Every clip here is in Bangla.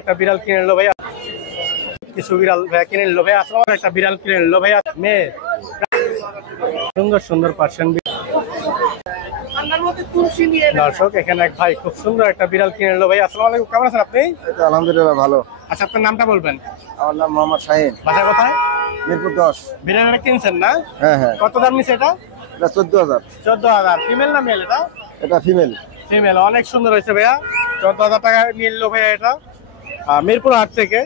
একটা বিড়াল কিনে নিল ভাইয়া, কিছু বিড়াল ভাইয়া কিনে নিল ভাইয়া। আসলে একটা বিড়াল কিনে নিল ভাইয়া, মেয়ে, সুন্দর সুন্দর পার্সিয়ান। দর্শক এখানে এক ভাই খুব সুন্দর একটা বিড়াল কিনে নিল ভাই। আসসালামু আলাইকুম, কেমন আছেন আপনি? আলহামদুলিল্লাহ ভালো। আচ্ছা, আপনার নামটা বলবেন? আমার নাম মোহাম্মদ শাহিন, বাসা কোথায়? মিরপুর 10। বিড়ালটা কিনছেন না? হ্যাঁ হ্যাঁ। কত দাম নিছে এটা? এটা 14,000। 14,000। ফিমেল না মেল এটা? এটা ফিমেল। ফিমেল, অনেক সুন্দর হয়েছে ভাইয়া। 14,000 টাকা নিয়ে নিল ভাইয়া এটা মিরপুর হাট থেকে।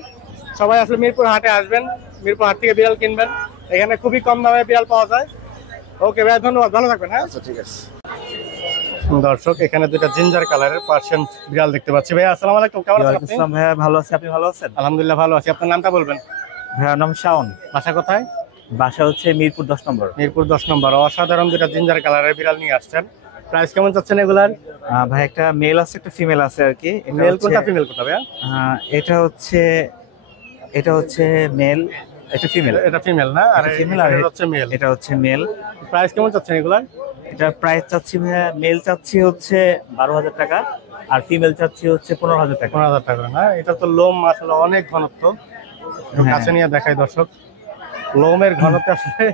সবাই আসলে মিরপুর হাটে আসবেন, মিরপুর হাট থেকে বিড়াল কিনবেন। এখানে খুবই কম দামে বিড়াল পাওয়া যায়। ওকে ভাইয়া, ধন্যবাদ, ভালো থাকবেন। হ্যাঁ আচ্ছা ঠিক আছে। দর্শক এখানে দুটো জিঞ্জার কালারের পার্সিয়ান বিড়াল দেখতে পাচ্ছি ভাইয়া। আসসালামু আলাইকুম, কেমন আছেন আপনি? ভাইয়া ভালো আছি, আপনি ভালো আছেন? আলহামদুলিল্লাহ ভালো আছি। আপনার নামটা বলবেন? ভাইয়ার নাম শাওন। বাসা কোথায়? বাসা হচ্ছে মিরপুর 10 নম্বর। মিরপুর 10 নম্বর। অসাধারণ দুটো জিঞ্জার কালারের বিড়াল নিয়ে আসছেন। প্রাইস কেমন চাচ্ছেন এগুলার? ভাই একটা মেল আছে একটা ফিমেল আছে আর কি। মেল কোনটা ফিমেল কোনটা ভাইয়া? এটা হচ্ছে মেল, এটা ফিমেল। এটা ফিমেল না? আর ফিমেল আর এটা হচ্ছে মেল। এটা হচ্ছে মেল। প্রাইস কেমন চাচ্ছেন এগুলার? এটা প্রাইস চাচ্ছি ভাইয়া, মেল চাচ্ছি হচ্ছে 12,000 টাকা আর ফিমেল চাচ্ছি হচ্ছে 15,000 টাকা। 15,000 টাকা না? এটা তো লোম আসলে অনেক ঘনত্ব। কাছে নিয়ে দেখাই দর্শক, লোমের ঘনত্ব আসলে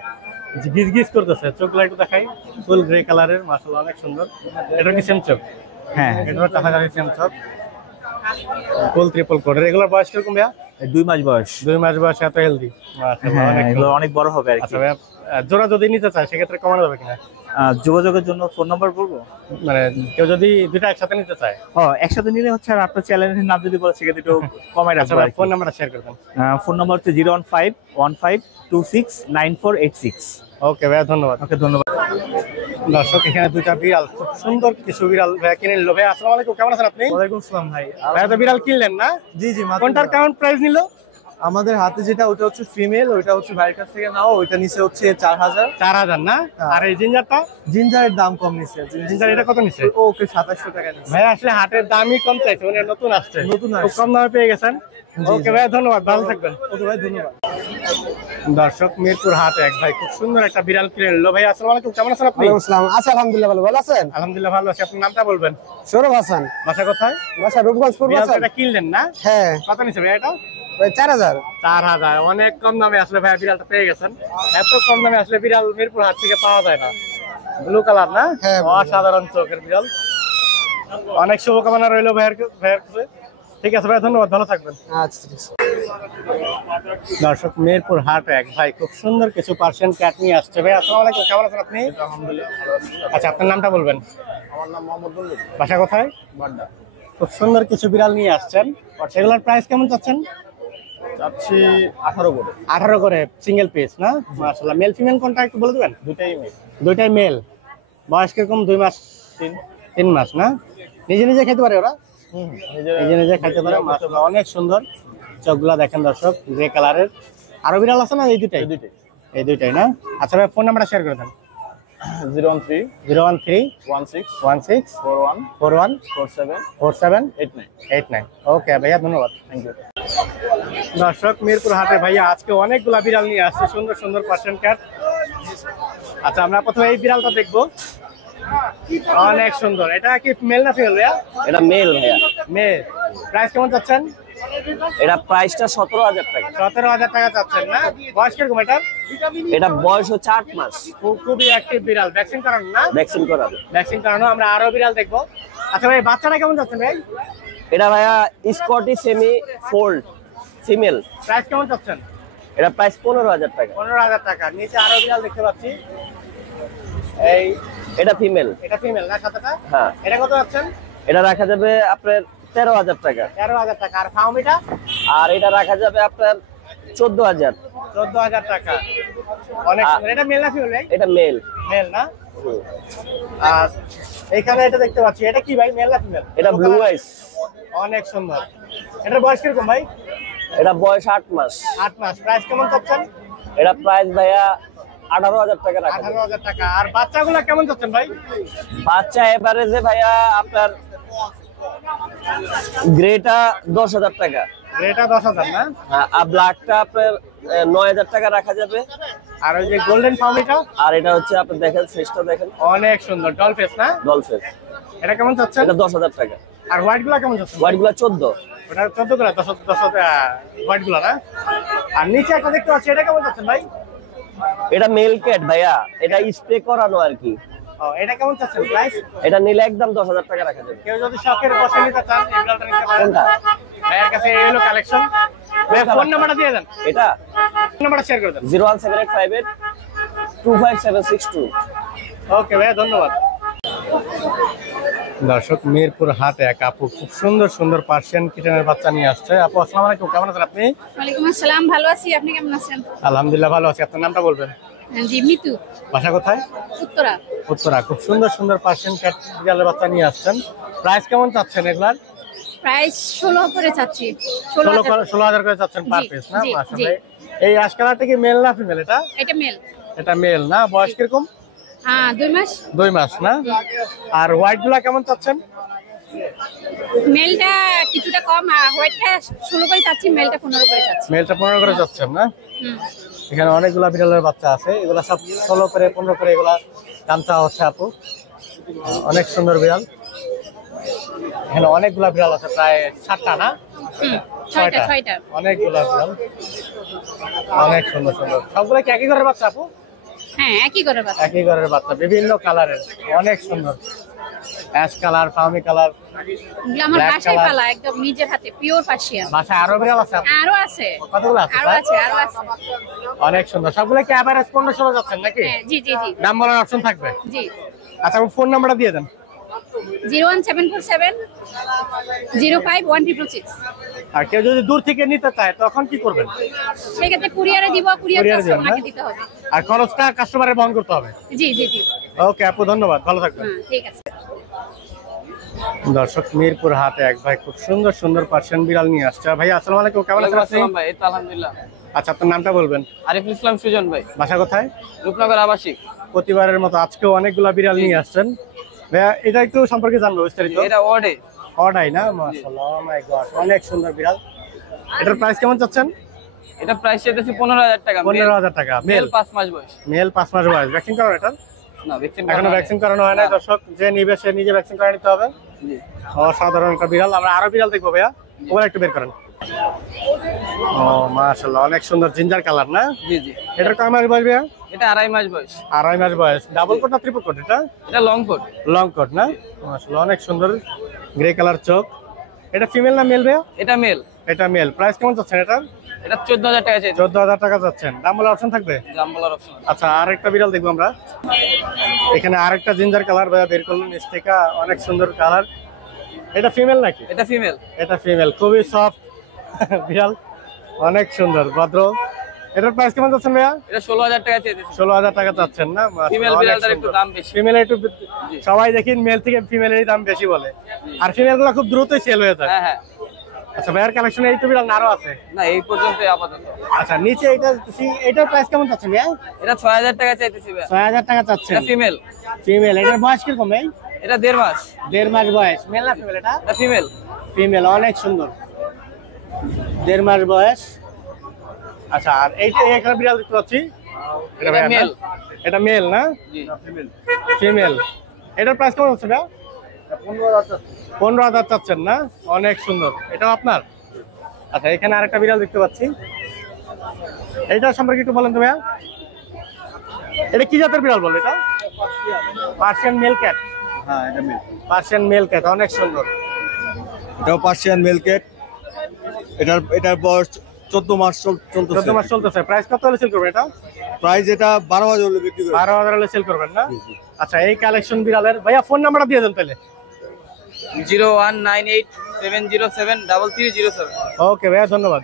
গিজ গিজ করতেছে। চোখগুলো একটু দেখাই, ফুল গ্রে কালারের, মাশাআল্লাহ অনেক সুন্দর। এটা কি সেম চোখ? হ্যাঁ এটার কাছাকাছি সেম চোখ, ফুল ট্রিপল কোড। এগুলোর বয়স কিরকম ভাইয়া? 2 মাস বয়স। 2 মাস বয়সে এত হেলদি, মাশাআল্লাহ অনেক। এগুলো অনেক বড় হবে আর কি। আচ্ছা ভাইয়া, জোড়া যদি নিতে চায় সেক্ষেত্রে কমানো যাবে কিনা? যোগাযোগের জন্য ফোন নাম্বার বলবো? মানে কেউ যদি দুটো একসাথে নিতে চায়? একসাথে নিলে হচ্ছে, আর আপনার চ্যানেলের নাম যদি বলে সেক্ষেত্রে একটু কমাই রাখবো। ফোন নাম্বারটা শেয়ার করবেন। ফোন নাম্বার হচ্ছে 01515269486। ওকে ভাইয়া, ধন্যবাদ। ওকে ধন্যবাদ। দর্শক এখানে দুইটা বিড়াল, খুব সুন্দর কিছু বিড়াল ভাইয়া কিনে নিল ভাইয়া। আসসালামু আলাইকুম, কেমন আছেন আপনি? ওয়ালাইকুম আসসালাম ভাই। ভাইয়া তো বিড়াল কিনলেন না? জি জি। কোনটার কেমন প্রাইস নিল? আমাদের হাতে যেটা ওটা হচ্ছে ফিমেল, ওইটা হচ্ছে ভাইয়ের কাছ থেকে নাও, ওইটা নিচে হচ্ছে 4,000। 4,000 না? আর এই জিঞ্জারটা? জিঞ্জারের দাম কম নিচে। জিঞ্জার এটা কত নিচ্ছে? ওকে 2700 টাকা নিচে। ভাই আসলে হাটের দামই কম চাইছে, মানে নতুন আসছে, নতুন খুব কম দামে পেয়ে গেছেন। ওকে ভাই, ধন্যবাদ, ভালো থাকবেন। ওকে ভাই, ধন্যবাদ। দর্শক মিরপুর হাটে এক ভাই খুব সুন্দর একটা বিড়াল কিনে নিল ভাই। আসসালামু আলাইকুম, কেমন আছেন আপনি? আচ্ছা আলহামদুলিল্লাহ ভালো। ভালো আছেন? আলহামদুলিল্লাহ ভালো আছি। আপনার নামটা বলবেন? সৌরভ হাসান। বাসা কোথায়? বাসা রূপগঞ্জ। বিড়ালটা কিনলেন না? হ্যাঁ। কত নিচ্ছে ভাই এটা? 4,000। 4,000, অনেক কম দামে আসলে ভাই বিড়ালটা পেয়ে গেছেন। এত কম দামে আসলে বিড়াল মিরপুর হাট থেকে পাওয়া যায় না। ব্লু কালার না? হ্যাঁ, অসাধারণ চোখের বিড়াল। অনেক শুভকামনা রইল ভাইয়ের কাছে। ঠিক আছে ভাই, ধন্যবাদ, ভালো থাকবেন। আচ্ছা ঠিক আছে। দর্শক মিরপুর হাটে এক ভাই খুব সুন্দর কিছু পার্সিয়ান ক্যাট নিয়ে আসছে ভাই। আসসালামু আলাইকুম, কেমন আছেন আপনি? আলহামদুলিল্লাহ। আচ্ছা, আপনার নামটা বলবেন? আমার নাম মোহাম্মদ বললুর। বাসা কোথায়? বাড্ডা। খুব সুন্দর কিছু বিড়াল নিয়ে আসছেন। সেগুলোর প্রাইস কেমন চাচ্ছেন? চাচ্ছি 18 করে। 18 করে সিঙ্গেল পিস না? মাশাআল্লাহ। মেল ফিমেল কোনটা একটু বলে দিবেন? দুটাই মেয়ে। দুইটাই মেল। বয়স কিরকম? 2 মাস 3 মাস না? নিজে নিজে খেতে পারে ওরা? নিজে নিজে খাইতে পারে, মাশাআল্লাহ অনেক সুন্দর। চোখগুলা দেখেন দর্শক, গ্রে কালারের। আরো বিড়াল আছে না? এই দুইটাই? এই দুইটাই না? আচ্ছা ভাই, ফোন নাম্বারটা শেয়ার করে দেন। 013-013-41414789। ওকে ভাইয়া, ধন্যবাদ। Thank you. দর্শক মিরপুর হাটে ভাইয়া আজকে অনেকগুলা বিড়াল নিয়ে আসছে, সুন্দর সুন্দর পার্সিয়ান ক্যাট। আচ্ছা, আমরা প্রথমে এই বিড়ালটা দেখবো। অনেক সুন্দর। এটা কি মেল না ফিমেল ভাইয়া? এটা মেল ভাইয়া। মেল। প্রাইস কেমন চাচ্ছেন? এটা প্রাইসটা 17,000 টাকা। 17,000 টাকা চাচ্ছেন না? বয়স কিরকম এটা? এটা বয়স হচ্ছে 8 মাস। খুবই অ্যাক্টিভ বিড়াল। ভ্যাকসিন করানো না? ভ্যাকসিন করাবে। ভ্যাকসিন করানো। আমরা আরো বিড়াল দেখবো। আচ্ছা ভাই, বাচ্চাটা কেমন চাচ্ছেন ভাই? এটা ভাইয়া Scotty semi fold female. Price কেমন চাচ্ছেন? এটা প্রাইস 15,000 টাকা। 15,000 টাকা। নিচে আরো বিড়াল দেখতে পাচ্ছি। এই এটা ফিমেল। এটা ফিমেল না সাদাটা? হ্যাঁ। এটা কত চাচ্ছেন? এটা রাখা যাবে আপনার 13,000 টাকা। 13,000 টাকা। আর ফাউমিটা? আর এটা রাখা যাবে আপনার 14,000। 14,000 টাকা। অনেক সুন্দর। এটা মেল না ফিমেল ভাই? এটা মেল। মেল না? আর এখানে এটা দেখতে পাচ্ছি, এটা কি ভাই, মেল না ফিমেল? এটা ব্লু আইস। অনেক সুন্দর। এটার বয়স কিরকম ভাই? এটা বয়স 8 মাস। 8 মাস। প্রাইস কেমন চাচ্ছেন? এটা প্রাইস ভাইয়া 18,000 টাকা রাখা যাবে। 18,000 টাকা। আর বাচ্চাগুলো কেমন চাচ্ছেন ভাই? বাচ্চা এভারেজে ভাইয়া আপনার গ্রেটা 10,000 টাকা। এটা 10,000 না? আর ব্ল্যাকটা আপনার 9,000 টাকা রাখা যাবে। আর ওই যে গোল্ডেন ফাউমিটা? আর এটা হচ্ছে আপনি দেখেন, ফেসটা দেখেন অনেক সুন্দর, ডল ফেস না? Doll face. এটা কেমন চাচ্ছেন? এটা 10,000 টাকা। আর হোয়াইট গুলা কেমন চাচ্ছেন? হোয়াইট গুলা 14। ওটা 14 করে 10 হোয়াইট গুলো না। আর নিচে একটা দেখতে পাচ্ছি, এটা কেমন চাচ্ছেন ভাই? এটা মেল ক্যাট ভাইয়া, এটা স্প্রে করানো আর কি। ও, এটা কেমন চাচ্ছেন প্রাইস? এটা নিলে একদম 10,000 টাকা রাখা যাবে। কেউ যদি শখের বসে নিতে চান এই বিড়ালটা নিতে পারেন। কোনটা? ভাইয়ের কাছে এই হলো কালেকশন। ভাই ফোন নাম্বারটা দিয়ে দেন, এটা ফোন নাম্বারটা শেয়ার করে দেন। 01785825762। ওকে ভাইয়া, ধন্যবাদ। দর্শক, মিরপুর হাটে এক আপু খুব সুন্দর সুন্দর পার্সিয়ান কিটেনের বাচ্চা নিয়ে আসছে। আপু আসসালামু আলাইকুম, কেমন আছেন আপনি? ওয়ালাইকুম আসসালাম, ভালো আছি। আপনি কেমন আছেন? আলহামদুলিল্লাহ ভালো আছি। আপনার নামটা বলবেন? জি, মিতু, বাসা কোথায়? উত্তরা। উত্তরা। খুব সুন্দর সুন্দর পার্সিয়ান ক্যাট বিড়ালের বাচ্চা নিয়ে আসছেন। প্রাইস কেমন চাচ্ছেন এগুলার? প্রাইস 16 করে চাচ্ছি। 16,000। 16,000 করে চাচ্ছেন পার জি, পিস না? জি, মাশাআল্লাহ। এই আশ কালারটা কি মেল না ফিমেল? এটা এটা মেল। এটা মেল না? বয়স কিরকম? হ্যাঁ, 2 মাস। 2 মাস না? আর হোয়াইট গুলা কেমন চাচ্ছেন? মেলটা কিছুটা কম, হোয়াইটটা 16 করে চাচ্ছি, মেলটা 15 করে চাচ্ছি। মেলটা 15 করে চাচ্ছেন না? হুম। এখানে অনেকগুলা বিড়ালের বাচ্চা আছে, এগুলা সব 16 করে 15 করে এগুলা দাম চাওয়া হচ্ছে আপু। অনেক সুন্দর বিড়াল। এখানে অনেকগুলা বিড়াল আছে, প্রায় 7টা না? হুম, 6টা। অনেকগুলা বিড়াল, অনেক সুন্দর সুন্দর। সবগুলা কি একই ঘরের বাচ্চা আপু? হ্যাঁ, একই করে বাচ্চা। একই ঘরের বাচ্চা, বিভিন্ন কালারের, অনেক সুন্দর। Ash colour, Fermi colour. এগুলো আমার black বাসায় color। পালা, একদম নিজের হাতে, পিওর পার্সিয়ান। বাসায় আরো বিড়াল আছে আপু? আরো আছে। কতগুলো আছে? আরো আছে। অনেক সুন্দর। সবগুলো কি এভারেজ 15-16 যাচ্ছেন নাকি? হ্যাঁ, জি। দাম বলার অপশন থাকবে? জি। আচ্ছা, ফোন নাম্বারটা দিয়ে দেন। 01747 051666। আর কেউ যদি দূর থেকে নিতে চায় তখন কি করবেন? সেক্ষেত্রে কুরিয়ারে দিব, কুরিয়ার কুরিয়ারে চার্জ দিবেন না? আপনাকে দিতে হবে। আর খরচটা কাস্টমারের বহন করতে হবে? জি। ওকে আপু, ধন্যবাদ, ভালো থাকবেন। হ্যাঁ, ঠিক আছে। দর্শক, মিরপুর হাটে এক ভাই খুব সুন্দর সুন্দর পার্সিয়ান বিড়াল নিয়ে আসছে। ভাই আসসালামু আলাইকুম, কেমন আছেন আপনি? ভাই, এই তো আলহামদুলিল্লাহ। আচ্ছা, আপনার নামটা বলবেন? আরিফুল ইসলাম সুজন ভাই, বাসা কোথায়? রূপনগর আবাসিক। প্রতিবারের মতো আজকেও অনেকগুলা বিড়াল নিয়ে আসছেন। ভাইয়া এটা একটু সম্পর্কে জানবো বিস্তারিত। এটা ওয়ার্ডে। অর্ডাই না? মাশাআল্লাহ, ও মাই গড, অনেক সুন্দর বিড়াল। এটার প্রাইস কেমন চাচ্ছেন? এটা প্রাইস চেয়েছি 15,000 টাকা। 15,000 টাকা। মেল 5 মাস বয়স। মেল 5 মাস বয়স। ভ্যাকসিন করানো এটা? না, ভ্যাকসিন এখনো ভ্যাকসিন করানো হয় না। দর্শক, যে নিবে সে নিজে ভ্যাকসিন করে নিতে হবে। জি। অসাধারণ একটা বিড়াল। আমরা আরো বিড়াল দেখবো ভাইয়া, ওগুলো একটু বের করেন। ও মাশাআল্লাহ, অনেক সুন্দর জিঞ্জার কালার না? জি। এটার কয় মাস বয়স ভাইয়া? এটা 2.5 মাস বয়স। 2.5 মাস বয়স। ডাবল কোট না ট্রিপল কোট এটা? এটা লং কোট। লং কোট না? মাশাআল্লাহ, অনেক সুন্দর গ্রে কালার চোখ। এটা ফিমেল না মেল ভাইয়া? এটা মেল। এটা মেল। প্রাইস কেমন চাচ্ছেন এটা? এটা 14,000 টাকা চেয়েছি। 14,000 টাকা চাচ্ছেন। দাম বলার অপশন থাকবে? দাম বলার অপশন আছে। আচ্ছা, আরেকটা বিড়াল দেখবো আমরা। এখানে আরেকটা জিঞ্জার কালার ভাইয়া বের করলেন, স্টিকা, অনেক সুন্দর কালার। এটা ফিমেল নাকি? এটা ফিমেল। এটা ফিমেল, খুবই সফট বিড়াল, অনেক সুন্দর ভদ্র। এটার প্রাইস কেমন যাচ্ছেন ভাইয়া? এটা 16,000 টাকা চেয়েছি। 16,000 টাকা চাচ্ছেন না? ফিমেল বিড়ালটার একটু দাম বেশি। ফিমেল একটু, সবাই দেখি মেল থেকে ফিমেলেরই দাম বেশি বলে, আর ফিমেল গুলো খুব দ্রুতই সেল হয়ে যায়। হ্যাঁ। আচ্ছা, ভাইয়ার কালেকশনে এই তো বিড়াল আরো আছে? না, এই পর্যন্ত আপাতত। আচ্ছা, নিচে এটার প্রাইস কেমন চাচ্ছেন ভাইয়া? এটা 6,000 টাকা চাইতেছি ভাই। 6,000 টাকা চাচ্ছেন। এটা ফিমেল। ফিমেল। এটার বয়স কিরকম ভাই? এটা 1.5 মাস। 1.5 মাস বয়স। মেল না ফিমেল এটা? এটা ফিমেল। ফিমেল, অনেক সুন্দর, 1.5 মাস বয়স। আচ্ছা, আর এইটা একটা বিড়াল দেখতে পাচ্ছি, এটা মেল। এটা মেল না? জি। ফিমেল। এটার প্রাইস কেমন হচ্ছে ভাইয়া? 15,000 চাচ্ছেন না? অনেক সুন্দর। এটাও আপনার? আচ্ছা, এখানে আরেকটা বিড়াল দেখতে পাচ্ছি, এইটা সম্পর্কে একটু বলেন তো ভাইয়া। এটা কি জাতের বিড়াল বলে? এটা পার্সিয়ান মেল ক্যাট? হ্যাঁ, এটা মেল। পার্সিয়ান মেল ক্যাট, অনেক সুন্দর। এটাও পার্সিয়ান মেল ক্যাট। এটার বয়স 14 মাস চলতেছে। 14 মাস চলতেছে। প্রাইস কত হলে সেল করবেন এটা? প্রাইস এটা 12,000 হলে বিক্রি করে। 12,000 হলে সেল করবেন না? আচ্ছা, এই কালেকশন বিড়ালের ভাইয়া ফোন নাম্বারটা দিয়ে দেন তাহলে। 0198707337। ওকে ভাইয়া, ধন্যবাদ।